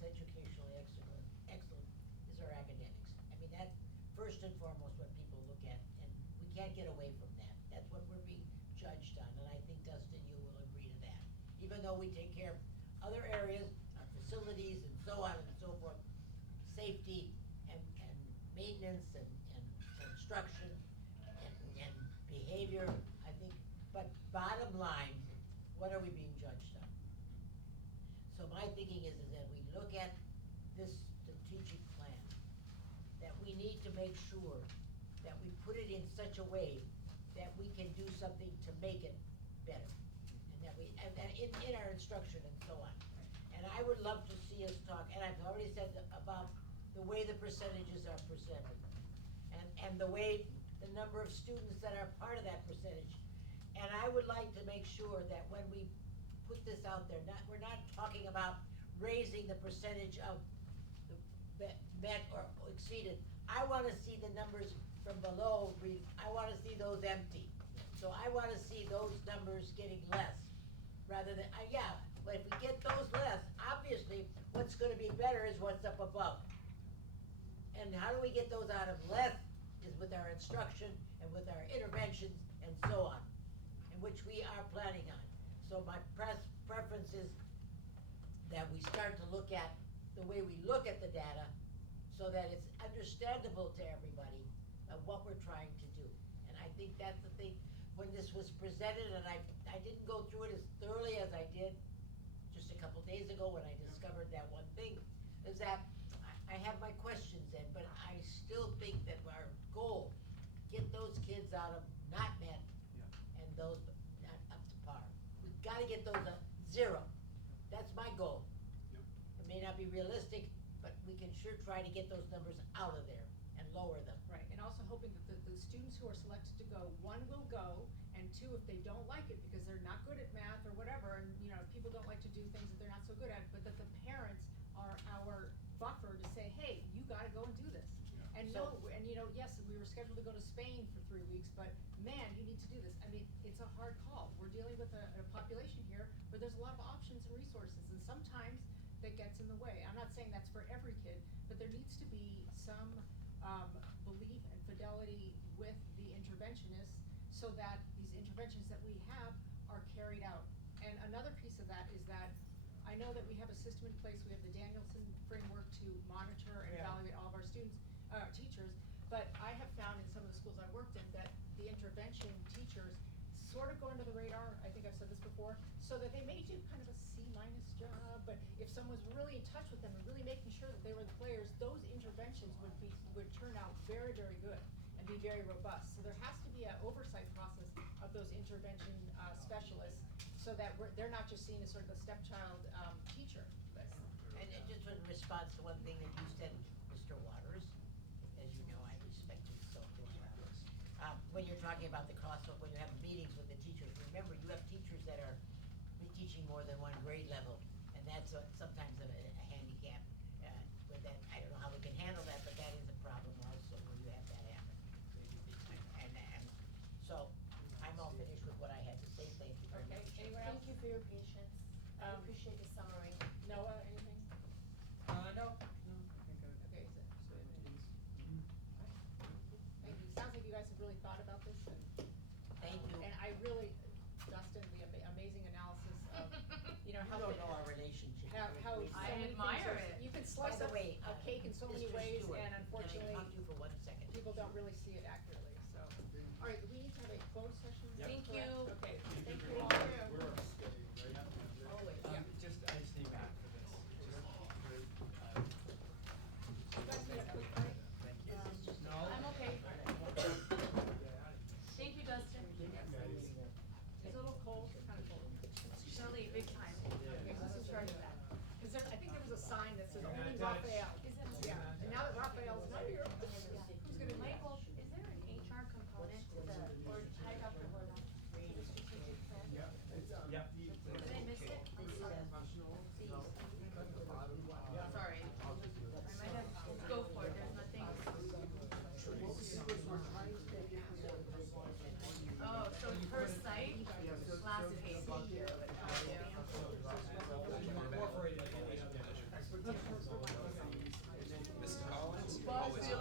us educationally excellent is our academics. I mean, that's first and foremost what people look at, and we can't get away from that. That's what we're being judged on, and I think, Dustin, you will agree to that. Even though we take care of other areas, our facilities and so on and so forth, safety and maintenance and instruction and behavior, I think, but bottom line, what are we being judged on? So my thinking is that we look at this strategic plan, that we need to make sure that we put it in such a way that we can do something to make it better. And that we, and in our instruction and so on. And I would love to see us talk, and I've already said about the way the percentages are presented. And the way, the number of students that are part of that percentage. And I would like to make sure that when we put this out there, we're not talking about raising the percentage of the met or exceeded. I wanna see the numbers from below, I wanna see those empty. So I wanna see those numbers getting less, rather than, yeah, but if we get those less, obviously, what's gonna be better is what's up above. And how do we get those out of less is with our instruction and with our interventions and so on, and which we are planning on. So my preference is that we start to look at the way we look at the data so that it's understandable to everybody of what we're trying to do. And I think that's the thing, when this was presented, and I didn't go through it as thoroughly as I did just a couple days ago when I discovered that one thing, is that I have my questions in, but I still think that our goal, get those kids out of not met and those not up to par. We've gotta get those at zero. That's my goal. It may not be realistic, but we can sure try to get those numbers out of there and lower them. Right, and also hoping that the students who are selected to go, one, will go, and two, if they don't like it because they're not good at math or whatever, and you know, people don't like to do things that they're not so good at, but that the parents are our buffer to say, hey, you gotta go and do this. And no, and you know, yes, we were scheduled to go to Spain for 3 weeks, but man, you need to do this. I mean, it's a hard call. We're dealing with a population here where there's a lot of options and resources, and sometimes that gets in the way. I'm not saying that's for every kid, but there needs to be some belief and fidelity with the interventionists so that these interventions that we have are carried out. And another piece of that is that I know that we have a system in place. We have the Danielson framework to monitor and evaluate all of our students, teachers, but I have found in some of the schools I worked in that the intervention teachers sort of go under the radar, I think I've said this before, so that they may do kind of a C- job, but if someone's really in touch with them and really making sure that they were the players, those interventions would turn out very, very good and be very robust. So there has to be an oversight process of those intervention specialists so that they're not just seen as sort of the stepchild teacher. And just in response to one thing that you said, Mr. Waters, as you know, I respect you so much. When you're talking about the cost of when you have meetings with the teachers, remember you have teachers that are teaching more than one grade level, and that's sometimes a handicap with that. I don't know how we can handle that, but that is a problem also when you have that happen. And so I'm all finished with what I had to say. Thank you very much. Anyone else? Thank you for your patience. I appreciate the summary. Noah, anything? No. Okay, so thank you. Sounds like you guys have really thought about this, and Thank you. and I really, Dustin, the amazing analysis of, you know, how You don't know our relationship. how so I many admire things are, it. you can By slice the up way, a cake in so many Mr. ways, Stewart, and Can I unfortunately, talk to you for 1 second? people don't really see it accurately, so. All right, we need to have a closed session? Thank you. Okay, thank you all. We're steady, right? Always, yeah. I just need back for this. You guys need a quick break? Thank you. No. I'm okay. Thank you, Dustin. It's a little cold, it's kind of cold. Shirley, big time. Okay, who's in charge of that? Because I think there was a sign that said only Raphael. Is it? Yeah, and now that Raphael's not here, who's gonna do that? Michael, is there an HR component to the, or hi, Dr. Horvath, to the strategic plan? Yep. Did I miss it? Sorry. I might have, go for it, there's nothing. Oh, so per site, last page. Incorporated in any other expertise. was Always. really